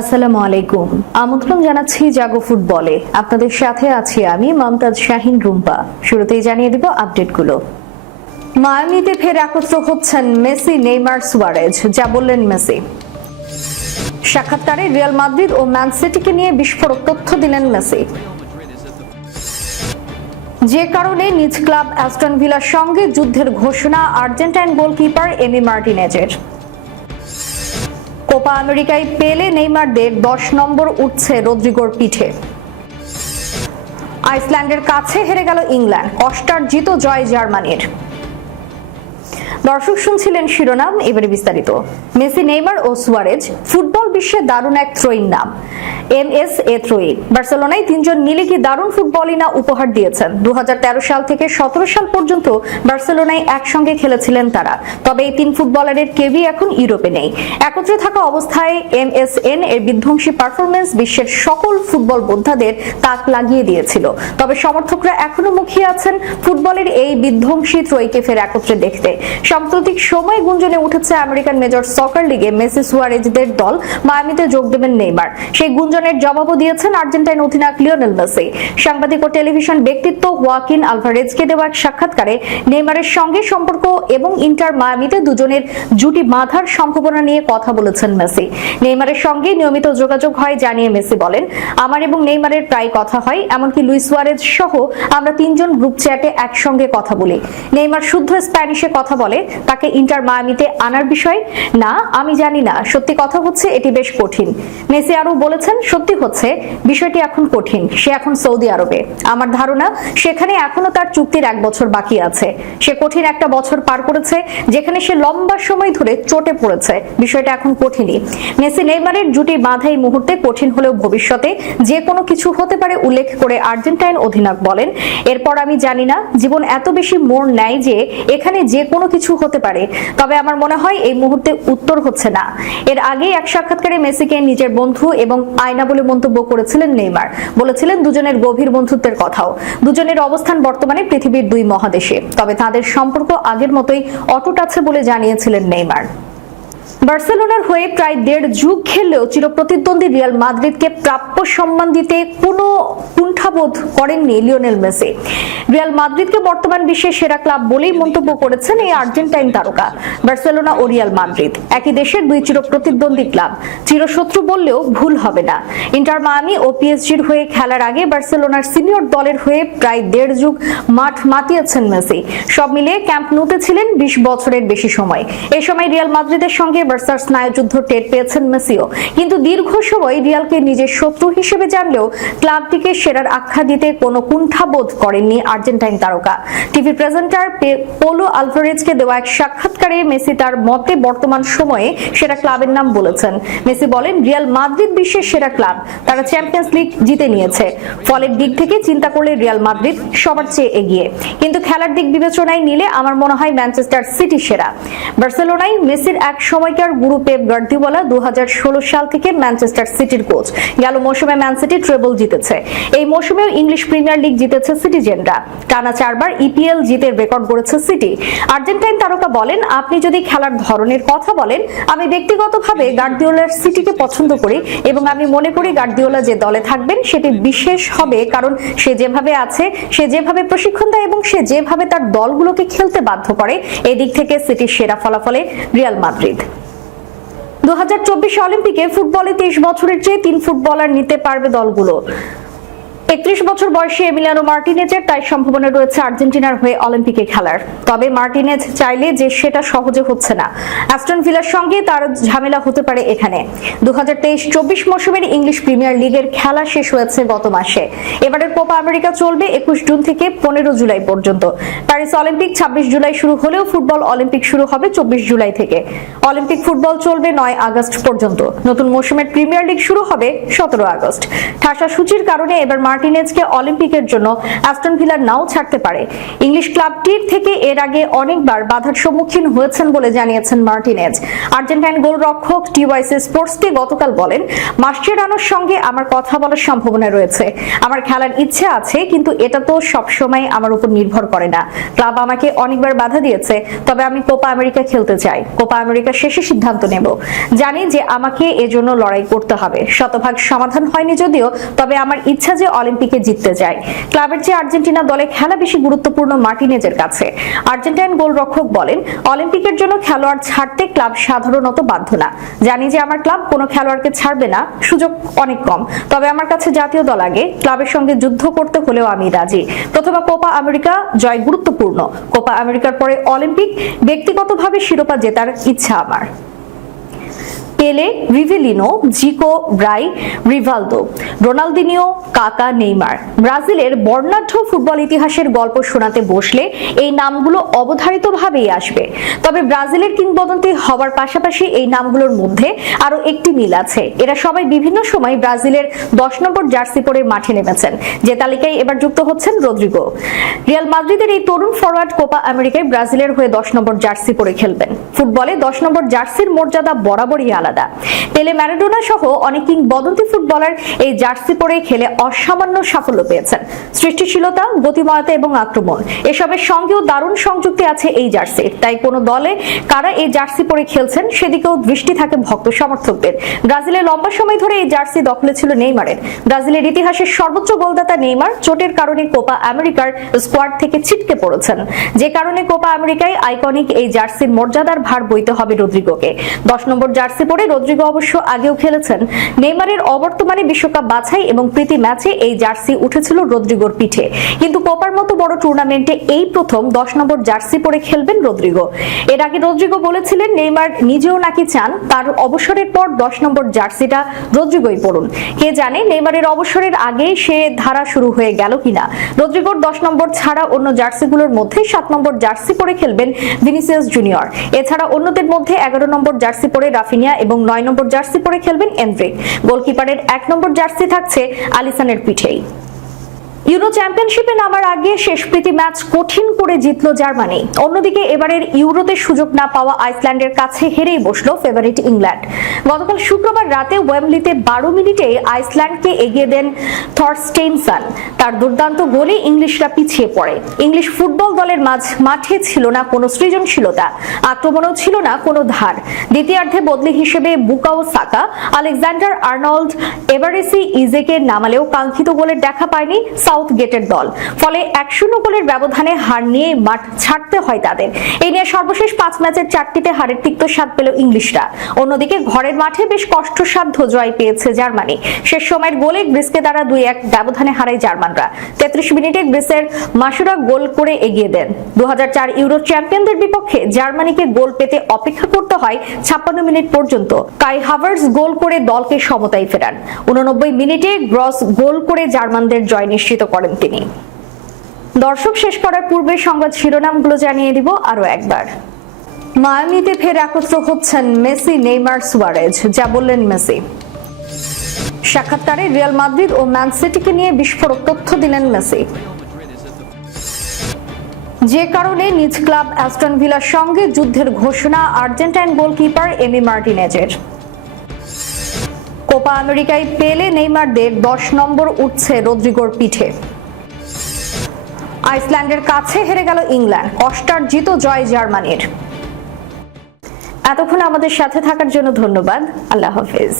আসসালামু আলাইকুম। আমন্ত্রণ জানাচ্ছি জাগো ফুটবলে। আপনাদের সাথে আছি আমি মমতাজ শাহিন রুম্পা। শুরুতেই জানিয়ে আপডেটগুলো। মায়ামিতে ফের একত্র হচ্ছেন মেসি, নেইমার, সুয়ারেজ। যা বললেন মেসি। সাক্ষাৎকারে রিয়াল মাদ্রিদ ও ম্যান সিটিকে নিয়ে বিস্ফোরক তথ্য দিলেন মেসি। যে কারণে নিজ ক্লাব অ্যাস্টন ভিলার সঙ্গে যুদ্ধের ঘোষণা আর্জেন্টাইন গোলকিপার এমি মার্টিনেজের। কোপা আমেরিকায় পেলে নেইমারদের দশ নম্বর উঠছে রদ্রিগোর পিঠে। আইসল্যান্ডের কাছে হেরে গেল ইংল্যান্ড অষ্টার্জিত জয় জার্মানির। দর্শক শুনছিলেন শিরোনাম, এবারে বিস্তারিত। মেসি, নেইমার ও সুয়ারেজ ফুটবল বিশ্বে দারুণ এক ত্রয়ীর নাম। এম এস এ ত্রয়ী বার্সেলোনায় তিনজন মিলে কি দারুণ ফুটবলই না উপহার দিয়েছেন? দু সাল থেকে সতেরো সাল পর্যন্ত বার্সেলোনায় একসঙ্গে খেলেছিলেন তারা। তবে এই তিন ফুটবলারের কেউই এখন ইউরোপে নেই। একত্রে থাকা অবস্থায় এম এস এন এর বিধ্বংসী পারফরমেন্স বিশ্বের সকল ফুটবল বোদ্ধাদের তাক লাগিয়ে দিয়েছিল। তবে সমর্থকরা এখনও মুখিয়ে আছেন ফুটবলের এই বিধ্বংসী ত্রয়ীকে ফের একত্রে দেখতে। সাম্প্রতিক সময় গুঞ্জনে উঠেছে আমেরিকান মেজর সকার লিগে মেসি সুয়ারেজদের দল মায়ামিতে যোগ দেবেন নেইমার। সেই গুঞ্জনের জবাবও দিয়েছেন আর্জেন্টাইন অধিনায়ক লিওনেল মেসি। সাংবাদিক ও টেলিভিশন ব্যক্তিত্ব ওয়াকিন আলভারেজকে দেওয়া এক সাক্ষাৎকারে নেইমারের সঙ্গে সম্পর্ক এবং ইন্টার মায়ামিতে দুজনের জুটি বাঁধার সম্ভাবনা নিয়ে কথা বলেছেন মেসি। নেইমারের সঙ্গে নিয়মিত যোগাযোগ হয় জানিয়ে মেসি বলেন, আমার এবং নেইমারের প্রায় কথা হয়, এমনকি লুইস সুয়ারেজ সহ আমরা তিনজন গ্রুপ চ্যাটে একসঙ্গে কথা বলি। নেইমার শুদ্ধ স্প্যানিশে কথা বলে, তাকে ইন্টার মায়ামিতে আনার বিষয়? না আমি জানি না। সত্যি কথা হচ্ছে এটি বেশ কঠিন। মেসি আরও বলেছেন, সত্যি হচ্ছে বিষয়টি এখন কঠিন। সে এখন সৌদি আরবে। আমার ধারণা, সেখানে এখনও তার চুক্তির এক বছর বাকি আছে। সে কঠিন একটা বছর পার করেছে, যেখানে সে লম্বা সময় ধরে চটে পড়েছে। বিষয়টা এখন কঠিনই। মেসি নেইমারের জুটি বাঁধা এই মুহূর্তে কঠিন হলেও ভবিষ্যতে যে কোনো কিছু হতে পারে উল্লেখ করে আর্জেন্টাইন অধিনায়ক বলেন। এরপর আমি জানি না, জীবন এত বেশি মোড় নেয় যে এখানে যে কোনো কিছু হতে পারে। তবে আমার মনে হয় এই মুহূর্তে উত্তর হচ্ছে না। এর আগে এক সাক্ষাৎকারে মেসিকে নিজের বন্ধু এবং আয়না বলে মন্তব্য করেছিলেন নেইমার। বলেছিলেন, দুজনের গভীর বন্ধুত্বের কথাও। দুজনের অবস্থান বর্তমানে পৃথিবীর দুই মহাদেশে। তবে তাদের সম্পর্ক আগের মতোই অটুট আছে বলে জানিয়েছিলেন নেইমার। বার্সেলোনার হয়ে প্রায় দেড় যুগ খেললেও চিরপ্রতিদ্বন্দ্বী রিয়াল মাদ্রিদকে প্রাপ্য সম্মান দিতে কোনো কুণ্ঠাবোধ করেননি লিওনেল মেসি। রিয়াল মাদ্রিদকে বর্তমান বিশ্বের সেরা ক্লাব বলেই মন্তব্য করেছেন এই আর্জেন্টাইন তারকা বার্সেলোনা ও রিয়াল মাদ্রিদ। একই দেশের দুই চিরপ্রতিদ্বন্দ্বী ক্লাব, চিরশত্রু বললেও ভুল হবে না। ইন্টার মায়ামি ও পিএসজির হয়ে খেলার আগে বার্সেলোনার সিনিয়র দলের হয়ে প্রায় দেড় যুগ মাঠ মাতিয়েছেন মেসি। সব মিলিয়ে ক্যাম্প নুতে ছিলেন বিশ বছরের বেশি সময়। এই সময় রিয়াল মাদ্রিদের সঙ্গে বার্সার স্নায়ুযুদ্ধ টের পেয়েছেন মেসিও। কিন্তু দীর্ঘ সময় রিয়ালকে নিজের শত্রু হিসেবে জানলেও ক্লাবটিকে সেরার আখ্যা দিতে কোনো কুণ্ঠাবোধ করেননি আর্জেন্টাইন তারকা। টিভি প্রেজেন্টার পোলো আলভারেজকে দেওয়া এক সাক্ষাৎকারে মেসি তার মতে বর্তমান সময়ে সেরা ক্লাবের নাম বলেছেন। মেসি বলেন, রিয়াল মাদ্রিদ বিশ্বের সেরা ক্লাব। তারা চ্যাম্পিয়ন্স লিগ জিতে নিয়েছে। ফলের দিক থেকে চিন্তা করলে রিয়াল মাদ্রিদ সবার চেয়ে এগিয়ে। কিন্তু খেলার দিক বিবেচনায় নিলে আমার মনে হয় ম্যানচেস্টার সিটি সেরা। বার্সেলোনায় মেসির এক সময়কার গুরু পেপ গার্দিওয়ালা দু সাল থেকে ম্যানচেস্টার সিটির কোচ। গেল মৌসুমে ম্যান সিটি ট্রেবল জিতেছে। এই মৌসুমেও ইংলিশ প্রিমিয়ার লিগ জিতেছে সিটিজেনরা। টানা চারবার ইপিএল জিতের রেকর্ড গড়েছে সিটি। আর্জেন্টাইন তারকা বলেন, আপনি যদি খেলার ধরনের কথা বলেন, আমি ব্যক্তিগতভাবে গার্দিওলার সিটিকে পছন্দ করি এবং আমি মনে করি গার্দিওলা যে দলে থাকবেন, সেটি বিশেষ হবে কারণ সে যেভাবে আছে, সে যেভাবে প্রশিক্ষণ দেয় এবং সে যেভাবে তার দলগুলোকে খেলতে বাধ্য করে, এদিক থেকে সিটির সেরা ফলাফলে রিয়াল মাদ্রিদ। দু হাজার চব্বিশ অলিম্পিকে ফুটবলে তেইশ বছরের চেয়ে তিন ফুটবলার নিতে পারবে দলগুলো। একত্রিশ বছর বয়সী এমিলিয়ানো মার্টিনেজের, তাই সম্ভাবনা রয়েছে আর্জেন্টিনার হয়ে অলিম্পিকে খেলার। তবে মার্টিনেজ চাইলে যে সেটা সহজে হচ্ছে না। অ্যাস্টন ভিলার সঙ্গে তার ঝামেলা হতে পারে এখানে। দু হাজার তেইশ চব্বিশ মৌসুমের ইংলিশ প্রিমিয়ার লিগের খেলা শেষ হয়েছে গত মাসে। এবারের কোপা আমেরিকা চলবে একুশ জুন থেকে পনেরো জুলাই পর্যন্ত। প্যারিস অলিম্পিক ছাব্বিশ জুলাই শুরু হলেও ফুটবল অলিম্পিক শুরু হবে চব্বিশ জুলাই থেকে। অলিম্পিক ফুটবল চলবে নয় আগস্ট পর্যন্ত। নতুন মৌসুমের প্রিমিয়ার লিগ শুরু হবে সতেরো আগস্ট। ঠাসা সূচির কারণে এবার মার্টিনেজকে অলিম্পিকের জন্য অ্যাস্টন ভিলা নাও ছাড়তে পারে। ইংলিশ ক্লাবটির থেকে এর আগে অনেকবার বাধার সম্মুখীন হয়েছেন বলে জানিয়েছেন মার্টিনেজ। আর্জেন্টাইন গোলরক্ষক টিওয়াইসি স্পোর্টসকে গতকাল বলেন, মাস্টেরানোর সঙ্গে আমার কথা বলার সম্ভাবনা রয়েছে। আমার খেলার ইচ্ছে আছে, কিন্তু এটা তো সবসময় আমার উপর নির্ভর করে না। ক্লাব আমাকে অনেকবার বাধা দিয়েছে, তবে আমি কোপা আমেরিকা খেলতে চাই। কোপা আমেরিকা শেষে সিদ্ধান্ত নেব। জানি যে আমাকে এজন্য লড়াই করতে হবে। শতভাগ সমাধান হয়নি যদিও, তবে আমার ইচ্ছা যে অলিম্পিকে জিততে চাই ক্লাবের চেয়ে আর্জেন্টিনা দলে খেলা বেশি গুরুত্বপূর্ণ মার্টিনেজের কাছে। আর্জেন্টাইন গোলরক্ষক বলেন, অলিম্পিকের জন্য খেলোয়াড় ছাড়তে ক্লাব সাধারণত বাধ্য না। জানি যে আমার ক্লাব কোনো খেলোয়াড়কে ছাড়বে না, সুযোগ অনেক কম। তবে আমার কাছে জাতীয় দল আগে, ক্লাবের সঙ্গে যুদ্ধ করতে হলেও আমি রাজি। প্রথমে কোপা আমেরিকা, জয় গুরুত্বপূর্ণ। কোপা আমেরিকার পরে অলিম্পিক ব্যক্তিগতভাবে শিরোপা জেতার ইচ্ছা আমার। পেলে রিভেলিনো, জিকো, ব্রাই, রিভালদো, রোনালদিনিও, কাকা, নেইমার। ব্রাজিলের বর্ণাঢ্য ফুটবল ইতিহাসের গল্প শোনাতে বসলে এই নামগুলো অবধারিতভাবেই আসবে। তবে ব্রাজিলের কিংবদন্তি হওয়ার পাশাপাশি এই নামগুলোর মধ্যে আরও একটি মিল আছে। এরা সবাই বিভিন্ন সময় ব্রাজিলের দশ নম্বর জার্সি পরে মাঠে নেমেছেন, যে তালিকায় এবার যুক্ত হচ্ছেন রদ্রিগো রিয়াল মাদ্রিদের এই তরুণ ফরওয়ার্ড কোপা আমেরিকায় ব্রাজিলের হয়ে দশ নম্বর জার্সি পরে খেলবেন। ফুটবলে দশ নম্বর জার্সির মর্যাদা বরাবরই আলাদা। পেলে ম্যারাডোনা সহ অনেক কিংবদন্তি ফুটবলার এই জার্সি পরে খেলে অসামান্য সাফল্য পেয়েছেন। সৃষ্টিশীলতা, গতিময়তা এবং আক্রমণ, এসবের সঙ্গেও দারুণ সংযুক্তি আছে এই জার্সির তাই কোনো দলে কারা এই জার্সি পরে খেলছেন সেদিকেও দৃষ্টি থাকে ভক্ত সমর্থকদের। ব্রাজিলের লম্বা সময় ধরে এই জার্সি দখলে ছিল নেইমারের। ব্রাজিলের ইতিহাসের সর্বোচ্চ গোলদাতা নেইমার চোটের কারণে কোপা আমেরিকার স্কোয়াড থেকে ছিটকে পড়েছেন। যে কারণে কোপা আমেরিকায় আইকনিক এই জার্সির মর্যাদার ভার বইতে হবে রদ্রিগোকে। দশ নম্বর জার্সি পরে রদ্রিগো অবশ্য আগেও খেলেছেন। নেইমারের অবর্তমানে বিশ্বকাপ বাছাই এবং প্রীতি ম্যাচে এই জার্সি উঠেছিল রদ্রিগোর পিঠে। কিন্তু কোপার মতো বড় টুর্নামেন্টে এই প্রথম দশ নম্বর জার্সি পরে খেলবেন রদ্রিগো। এর আগে রদ্রিগো বলেছিলেন, নেইমার নিজেও নাকি চান, তার অবসরের পর দশ নম্বর জার্সিটা রদ্রিগোই পড়ুন কে জানে নেইমারের অবসরের আগে সে ধারা শুরু হয়ে গেল কিনা। রদ্রিগোর দশ নম্বর ছাড়া অন্য জার্সিগুলোর মধ্যে সাত নম্বর জার্সি পরে খেলবেন ভিনিসিয়াস জুনিয়র। এছাড়া অন্যদের মধ্যে এগারো নম্বর জার্সি পরে রাফিনিয়া এবং নয় নম্বর জার্সি পরে খেলবেন এন্ড্রিক গোলকিপারের এক নম্বর জার্সি থাকছে আলিসানের পিঠেই। ইউরো চ্যাম্পিয়নশিপে নামার আগে শেষ প্রীতি ম্যাচ কঠিন করে জিতলো জার্মানি। অন্যদিকে এবারের ইউরোতে সুযোগ না পাওয়া আইসল্যান্ডের কাছে হেরেই বসল ফেভারিট ইংল্যান্ড। গতকাল শুক্রবার রাতে ওয়েমলিতে বারো মিনিটে আইসল্যান্ডকে এগিয়ে দেন থরস্টেইনসান। তার দুর্দান্ত গোলে ইংলিশরা পিছিয়ে পড়ে। ইংলিশ ফুটবল দলের মাঝ মাঠে ছিল না কোনো সৃজনশীলতা, আক্রমণও ছিল না কোনো ধার। দ্বিতীয়ার্ধে বদলি হিসেবে বুকাও সাকা। আলেকজান্ডার আর্নল্ড এভারেসি ইজেকে নামালেও কাঙ্ক্ষিত গোলের দেখা পায়নি সাউথ গেটের দল। ফলে এক শূন্য গোলের ব্যবধানে হার নিয়ে মাঠ ছাড়তে হয় তাদের। এই নিয়ে সর্বশেষ পাঁচ ম্যাচের চারটিতে হারের তিক্ত স্বাদ পেল ইংলিশরা। অন্যদিকে ঘরের মাঠে বেশ কষ্টসাধ্য জয় পেয়েছে জার্মানি। শেষ সময়ের গোলে গ্রিসকে দ্বারা দুই এক ব্যবধানে হারায় জার্মানরা। তেত্রিশ মিনিটে গ্রিসের মাসুরা গোল করে এগিয়ে দেন। দু ইউরো চ্যাম্পিয়নদের বিপক্ষে জার্মানিকে গোল পেতে অপেক্ষা করতে হয় ছাপ্পান্ন মিনিট পর্যন্ত। কাই হাভার্স গোল করে দলকে সমতায় ফেরান। উননব্বই মিনিটে গ্রস গোল করে জার্মানদের জয় নিশ্চিত করেন তিনি। দর্শক, শেষ করার পূর্বে সংবাদ শিরোনামগুলো জানিয়ে দিব আরও একবার। মায়ামিতে ফের একত্র হচ্ছেন মেসি, নেইমার, সুয়ারেজ। যা বললেন মেসি। সাক্ষাৎকারে রিয়াল মাদ্রিদ ও ম্যান সিটিকে নিয়ে বিস্ফোরক তথ্য দিলেন মেসি। যে কারণে নিজ ক্লাব অ্যাস্টন ভিলার সঙ্গে যুদ্ধের ঘোষণা আর্জেন্টাইন গোলকিপার এমি মার্টিনেজের। কোপা আমেরিকায় পেলে নেইমারদের দশ নম্বর উঠছে রদ্রিগোর পিঠে। আইসল্যান্ডের কাছে হেরে গেল ইংল্যান্ড অষ্টার্জিত জয় জার্মানির। এতক্ষণ আমাদের সাথে থাকার জন্য ধন্যবাদ, আল্লাহ হাফেজ।